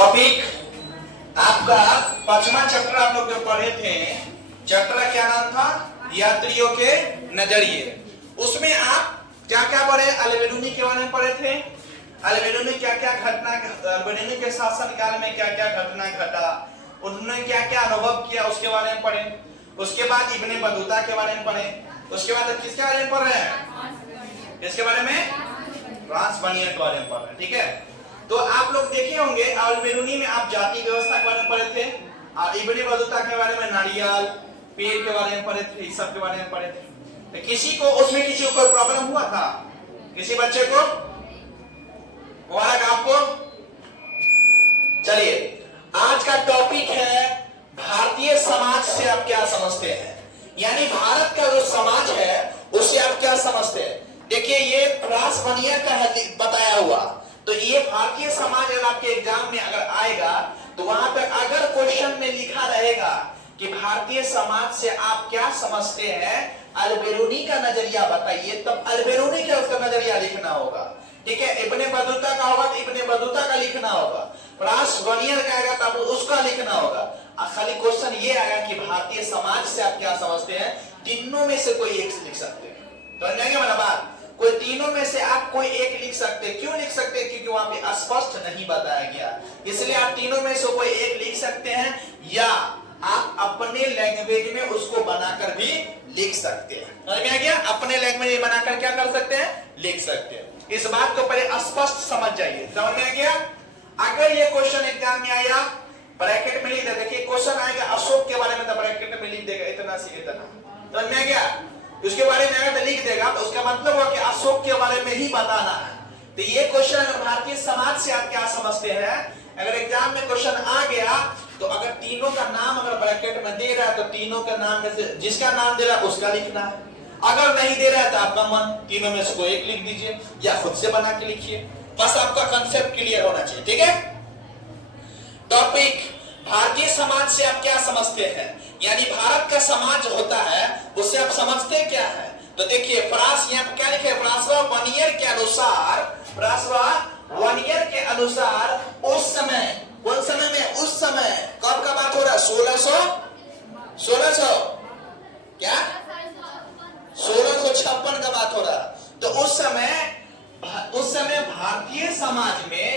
Topic आपका पांचवा chapter आप लोग जो पढ़े थे, चैप्टर का क्या नाम था? यात्रियों के नजरिए। उसमें आप क्या क्या पढ़े? अल-बेरूनी के बारे में पढ़े थे। अल-बेरूनी क्या क्या घटना, अल-बेरूनी के शासन काल में क्या क्या घटना घटा, उन्होंने क्या क्या अनुभव किया उसके बारे में पढ़े। उसके बाद इब्ने बतूता के बारे में पढ़े। उसके बाद किसके बारे में पढ़ रहे हैं? इसके बारे में फ्रांस बनियर के बारे में पढ़ रहे हैं। ठीक है, तो आप लोग देखे होंगे अल-बेरूनी में आप जाति व्यवस्था के बारे में पढ़े थे, और इब्ने बतूता के बारे में नारियल पेड़ के बारे में पढ़े थे, इस सब के बारे में पढ़े थे। तो किसी को उसमें किसी को कोई प्रॉब्लम हुआ था? किसी बच्चे को? मुबारक आपको। चलिए, आज का टॉपिक है भारतीय समाज से आप क्या समझते हैं, यानी भारत का जो समाज है उससे आप क्या समझते हैं। देखिए, ये फ्रांस बनियर का बताया हुआ, तो ये भारतीय समाज अगर आपके एग्जाम में अगर आएगा तो वहां पर अगर क्वेश्चन में लिखा रहेगा कि भारतीय समाज से आप क्या समझते हैं, अल-बेरूनी का नजरिया बताइए, तब अल-बेरूनी का उसका नजरिया लिखना होगा। ठीक है, इब्ने बतूता का होगा तो इब्ने बतूता का लिखना होगा, फ्रांस बनियर का आएगा तब उसका लिखना होगा। खाली क्वेश्चन ये आएगा कि भारतीय समाज से आप क्या समझते हैं, तीनों में से कोई एक लिख सकते हैं। तो समझेंगे मेरा बात? कोई तीनों में से आप कोई एक लिख सकते हैं। क्यों लिख सकते हैं? क्योंकि वहां पे स्पष्ट नहीं बताया गया, इसलिए आप तीनों में से कोई एक लिख सकते हैं, या आप अपने लैंग्वेज में उसको बनाकर भी लिख सकते हैं। समझ में आ गया? अपने लैंग्वेज में बनाकर क्या कर सकते हैं? लिख सकते हैं। इस बात को पहले स्पष्ट समझ जाइए। समझ में आ गया? अगर ये क्वेश्चन एग्जाम में आया, ब्रैकेट में लिख दे, देखिए क्वेश्चन आएगा अशोक के बारे में, तो ब्रैकेट में लिख देगा इतना से इतना। समझ में आ गया? उसके बारे में अगर लिख देगा तो उसका मतलब हुआ कि अशोक के बारे में ही बताना है। तो ये क्वेश्चन अगर भारतीय समाज से आप क्या समझते हैं, अगर एग्जाम में क्वेश्चन आ गया तो अगर तीनों का नाम अगर ब्रैकेट में दे रहा है तो तीनों का नाम में से जिसका नाम दे रहा है उसका लिखना है। अगर नहीं दे रहा है तो आपका मन, तीनों में से कोई एक लिख दीजिए या खुद से बना के लिखिए। बस आपका कंसेप्ट क्लियर होना चाहिए। ठीक है, टॉपिक भारतीय समाज से आप क्या समझते हैं, यानी भारत का समाज होता है उससे आप समझते क्या है। तो देखिए, फ्रांस यहाँ पे क्या लिखे? फ्रांसवा बनियर के अनुसार, फ्रांसवा बनियर के अनुसार उस समय, कौन समय में? उस समय कब का बात हो रहा है? 1656 क्या 1656 का बात हो रहा। तो उस समय भारतीय समाज में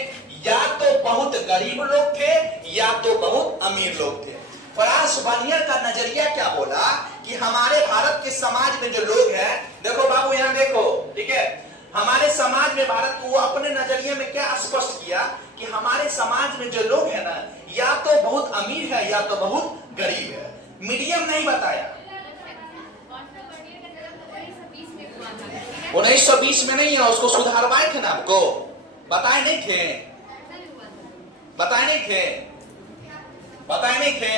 या तो बहुत गरीब लोग थे या तो बहुत अमीर लोग थे। फ्रांस बनियर का नजरिया क्या बोला कि हमारे भारत के समाज में जो लोग हैं, देखो बाबू यहाँ देखो, ठीक है, हमारे समाज में भारत को वो अपने नजरिए में क्या स्पष्ट किया कि हमारे समाज में जो लोग हैं ना, या तो बहुत अमीर है या तो बहुत गरीब है, मीडियम नहीं बताया। 1920 में नहीं है, उसको सुधारवाए थे ना, आपको बताए नहीं थे, बताए नहीं थे, बताए नहीं थे।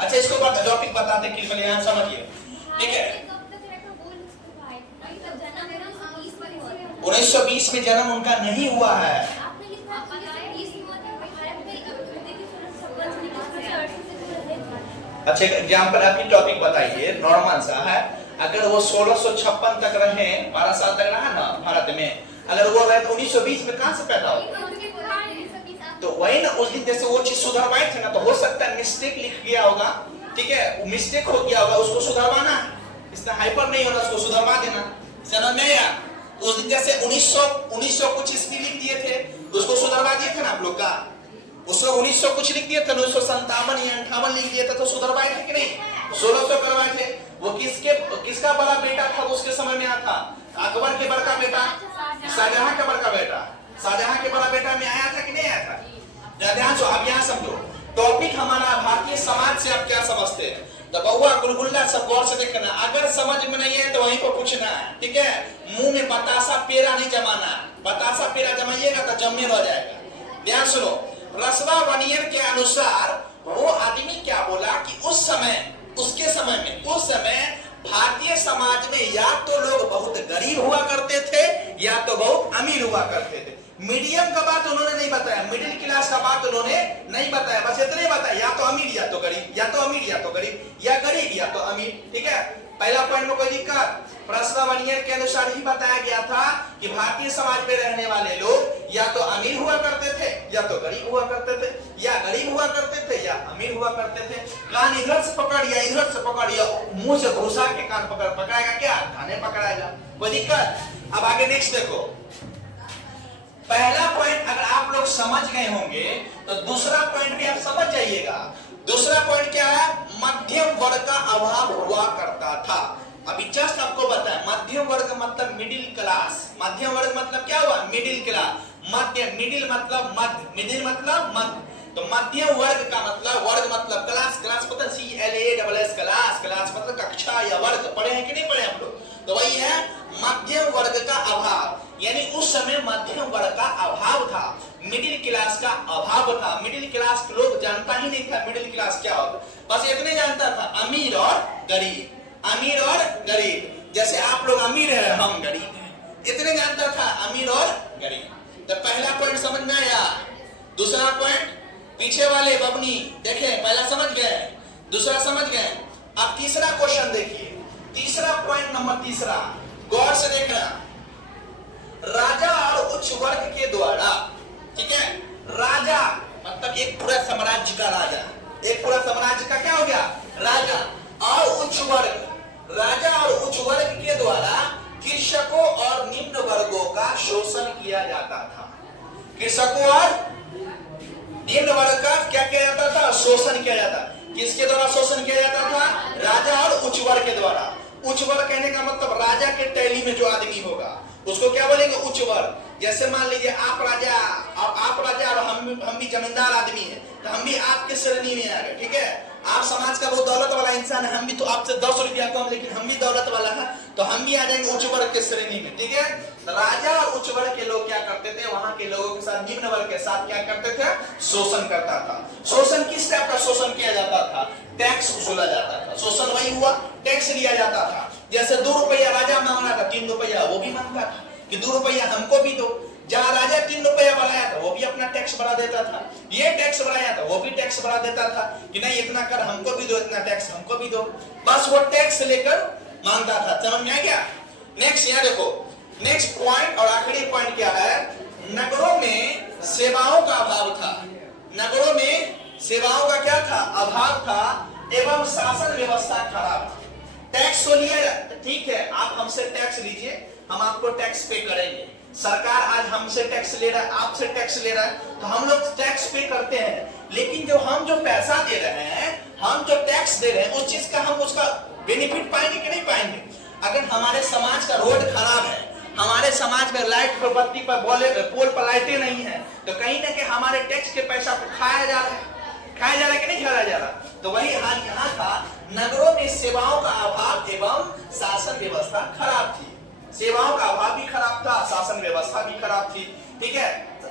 अच्छा, इसको टॉपिक बताते कि यहाँ समझिए। ठीक है, 1920 में जन्म उनका नहीं हुआ है। अच्छा, एग्जाम्पल आपकी टॉपिक बताइए, नॉर्मल सा है। अगर वो 1656 तक रहे, 12 साल तक रहा ना भारत में, अगर वो रहे तो 1920 में कहां से पैदा हो? तो वही ना, उस दिन जैसे वो चीज सुधरवाए थे ना, तो हो सकता है मिस्टेक लिख गया होगा। ठीक है, मिस्टेक हो गया होगा, उसको सुधरवाना है, इसका हाइपर नहीं होना, उसको सुधरवा देना। समझ में आया? उस दिन जैसे 1900 कुछ ईस्वी लिख दिए थे, उसको सुधरवा दिए थे ना आप लोग का, उसको 1900 कुछ लिख दिए थे, 1957 या 58 लिख दिए थे, तो सुधरवाए थे कि नहीं? 1600 करवाए थे। वो किसका बड़ा बेटा था उसके समय में आया था? अकबर के बड़का बेटा, शाहजहां का बड़का बेटा, शाहजहां के बड़ा बेटा में आया था कि नहीं आया था? ध्यान से अब यहाँ समझो, टॉपिक हमारा भारतीय समाज से आप क्या समझते हैं। तो बउआ गुलगुल्ला सब गौर से देखना, अगर समझ में नहीं है तो वहीं पर पूछना है। ठीक है, मुंह में बतासा पेड़ा नहीं जमाना, बतासा पेड़ा जमाइएगा तो जमे रह जाएगा। ध्यान सुनो, फ्रांसवा बनियर के अनुसार वो आदमी क्या बोला कि उस समय, उसके समय में, उस समय भारतीय समाज में या तो लोग बहुत गरीब हुआ करते थे या तो बहुत अमीर हुआ करते थे। मीडियम का बात उन्होंने नहीं बताया, मिडिल क्लास का बात उन्होंने नहीं बताया, बस इतना ही बताया, या तो अमीर या तो गरीब, या तो अमीर या तो गरीब, या गरीब या तो अमीर। ठीक है, पहला पॉइंट में कोई दिक्कत? प्रश्न वनियर के अनुसार ही बताया गया था कि भारतीय समाज में रहने वाले लोग या तो अमीर हुआ करते थे या तो गरीब हुआ करते थे, या गरीब हुआ करते थे या अमीर हुआ करते थे। कान इधर से पकड़ या इधर से पकड़ या मुंह से घुसा के कान पकड़ाएगा क्या? काने पकड़ाएगा। कोई दिक्कत? अब आगे नेक्स्ट देखो, पहला पॉइंट अगर आप लोग समझ गए होंगे तो दूसरा पॉइंट भी आप समझ जाइएगा। दूसरा पॉइंट क्या है? मध्यम वर्ग का अभाव हुआ करता था। अभी जस्ट आपको बताया, मध्यम वर्ग मतलब मिडिल क्लास। मध्यम वर्ग मतलब क्या हुआ? Middle class. मध्य, मिडिल मतलब मध्य, मिडिल मतलब मध्य। तो मध्यम वर्ग का मतलब, वर्ग मतलब क्लास, क्लास पता है CLASS क्लास, क्लास मतलब कक्षा या वर्ग। पढ़े हैं कि नहीं पढ़े हम लोग? तो वही है मध्यम वर्ग का अभाव, यानी उस समय मध्यम वर्ग का अभाव था, मिडिल क्लास का अभाव था। मिडिल क्लास लोग जानता ही नहीं था मिडिल क्लास क्या होता, बस इतने जानता था अमीर और गरीब, अमीर और गरीब। जैसे आप लोग अमीर है, हम गरीब हैं, इतने जानता था अमीर और गरीब। तो पहला पॉइंट समझ में आया। दूसरा पॉइंट पीछे वाले बबनी देखे, पहला समझ गए, दूसरा समझ गए। अब तीसरा क्वेश्चन देखिए, तीसरा पॉइंट नंबर तीसरा, गौर से देखना। राजा और उच्च वर्ग के द्वारा, ठीक है, राजा मतलब एक पूरा साम्राज्य का राजा, एक पूरा साम्राज्य का क्या हो गया? राजा। और उच्च वर्ग, राजा और उच्च वर्ग के द्वारा कृषकों और निम्न वर्गों का शोषण किया जाता था। कृषकों और निम्न वर्ग का क्या किया जाता था? शोषण किया जाता। किसके द्वारा शोषण किया जाता था? राजा और उच्च वर्ग के द्वारा। उच्च वर्ग कहने का मतलब राजा के टैली में जो आदमी होगा उसको क्या बोलेंगे? उच्च वर्ग। जैसे मान लीजिए आप राजा और हम भी जमींदार आदमी हैं, तो हम भी आपके श्रेणी में आ गए, ठीक है? आप समाज का बहुत दौलत वाला इंसान है, हम भी तो आपसे 10 रुपया कम, लेकिन हम भी दौलत वाला है, तो हम भी आ जाएंगे उच्च वर्ग के श्रेणी में, ठीक है? तो राजा और उच्च वर्ग के लोग क्या करते थे? वहां के लोगों के साथ, निम्न वर्ग के साथ क्या करते थे? शोषण करता था। शोषण किस टाइप का शोषण किया जाता था? टैक्स वसूला जाता था। शोषण वही हुआ, टैक्स लिया जाता था। जैसे 2 रुपया राजा मांग रहा था, 3 रुपया वो भी मांगता था कि 2 रुपया हमको भी दो। जहां राजा 3 रुपया बढ़ाया था वो भी अपना टैक्स बढ़ा देता था, ये टैक्स बढ़ाया था वो भी टैक्स बढ़ा देता था कि नहीं इतना कर हमको भी दो, इतना टैक्स हमको भी दो। बस वो टैक्स लेकर मांगता था। समझ में आ गया? नेक्स्ट यहाँ देखो, नेक्स्ट पॉइंट और आखिरी पॉइंट क्या है? नगरों में सेवाओं का अभाव था। नगरों में सेवाओं का क्या था? अभाव था, एवं शासन व्यवस्था खराब थी। टैक्स तो लिया, ठीक है, आप हमसे टैक्स लीजिए, हम आपको टैक्स पे करेंगे। सरकार आज हमसे टैक्स ले रहा है, आपसे टैक्स ले रहा है, तो हम लोग टैक्स पे करते हैं, लेकिन हम जो पैसा दे रहे हैं, हम जो टैक्स दे रहे हैं, उस चीज का हम उसका बेनिफिट पाएंगे कि नहीं पाएंगे? अगर हमारे समाज का रोड खराब है, हमारे समाज में लाइट पर, बत्ती पर, पोल पर लाइटें नहीं है, तो कहीं ना कहीं हमारे टैक्स के पैसा को खाया जा रहा है, खाया जा रहा है कि नहीं खाया जा रहा? तो वही हाल यहाँ था, नगरों में सेवाओं का अभाव एवं शासन व्यवस्था खराब थी। सेवाओं का अभाव भी खराब था, शासन व्यवस्था भी खराब थी, ठीक है?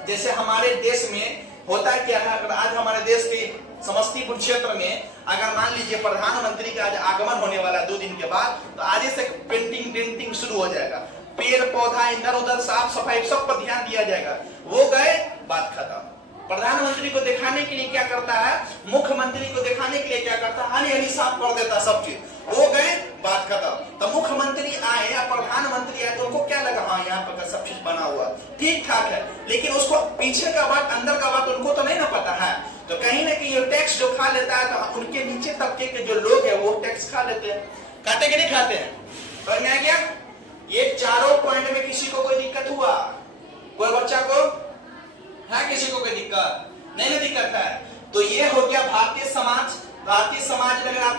जैसे हमारे देश में होता है क्या है, अगर आज हमारे देश के समस्तीपुर क्षेत्र में अगर मान लीजिए प्रधानमंत्री का आज आगमन होने वाला 2 दिन के बाद, तो आज से पेंटिंग शुरू हो जाएगा, पेड़ पौधा इधर उधर साफ सफाई सब पर ध्यान दिया जाएगा। वो गए, बात खत्म। प्रधानमंत्री को दिखाने के लिए क्या करता है, मुख्यमंत्री को दिखाने के लिए क्या करता है, हनी साफ कर देता सब चीज, वो गए, बात खत्म। तो मुख्यमंत्री आए या प्रधानमंत्री आए तो उनको क्या लगा? हाँ, यहाँ पर सब चीज बना हुआ ठीक ठाक है, लेकिन उसको पीछे का बात, अंदर का बात उनको तो नहीं ना पता है। तो कहीं ना कहीं ये टैक्स जो खा लेता है, तो उनके नीचे तबके के जो लोग है वो टैक्स खा लेते हैं। खाते कि नहीं खाते हैं? समझ में आ गया? ये चारों पॉइंट में किसी को कोई दिक्कत हुआ? कोई बच्चा को है? किसी को कोई दिक्कत नहीं? ना दिक्कत है। तो ये हो गया भारतीय समाज। भारतीय समाज में अगर आप